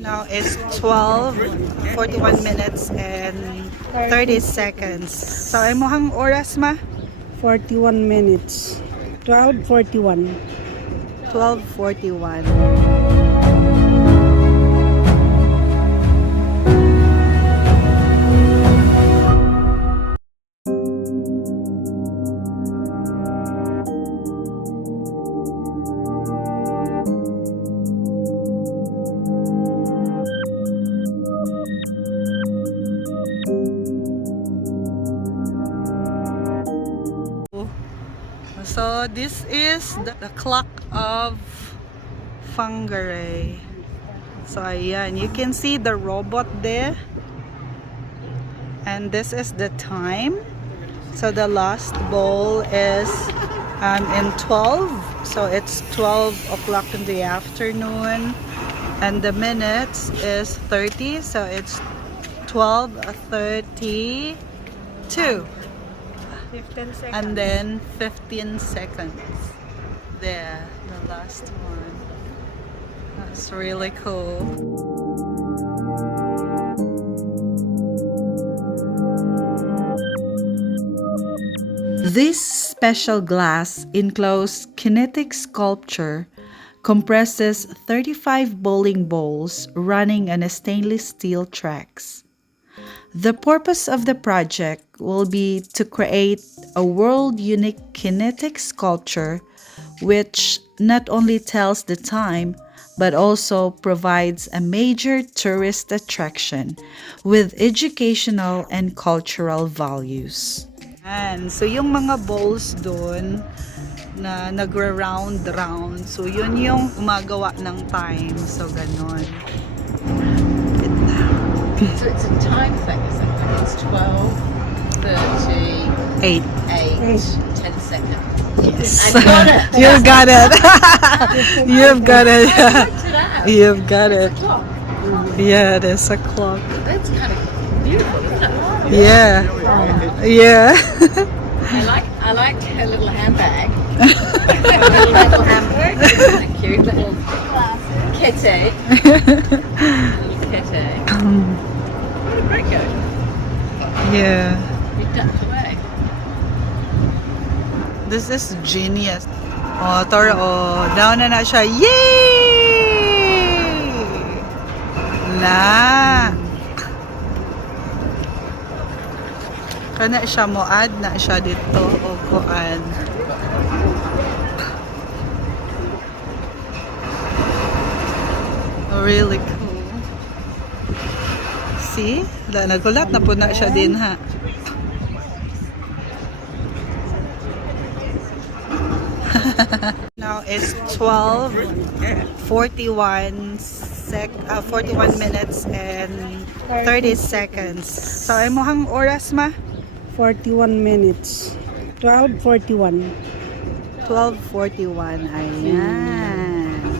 Now it's 12:41 minutes and 30 seconds. So ay mohang oras ma? 41 minutes. 12:41. 12:41. So this is the clock of Whangarei. So ayan, you can see the robot there. And this is the time. So the last bowl is in 12. So it's 12 o'clock in the afternoon. And the minutes is 30. So it's 12:32. 15 seconds. And then 15 seconds. There, the last one. That's really cool. This special glass enclosed kinetic sculpture compresses 35 bowling balls running on a stainless steel tracks. The purpose of the project will be to create a world-unique kinetic sculpture which not only tells the time but also provides a major tourist attraction with educational and cultural values. And so yung mga bowls doon na nagra-round, so yun yung gumagawa ng time. So ganon. So it's a time thing, is it? It's 12:38, 10 seconds. Yes. I got it. You've got it. You've got it. I worked it out. You've got it. It's a clock. Yeah, there's a clock. That's kind of beautiful, isn't it? Yeah. Yeah. I like her little handbag. Little handbag. A cute little kete. Little kete. What a great go. Yeah. You ducked away. This is genius. Oh, Toro, oh, down na siya. Yay! Na. Kana siya mo add na siya dito o kuan. Really cool. See? Nagulat na po na siya din ha. Now it's 12:41 41 minutes and 30 seconds. So ay mohang oras ma? 41 minutes. 12:41. 12:41. Ayan.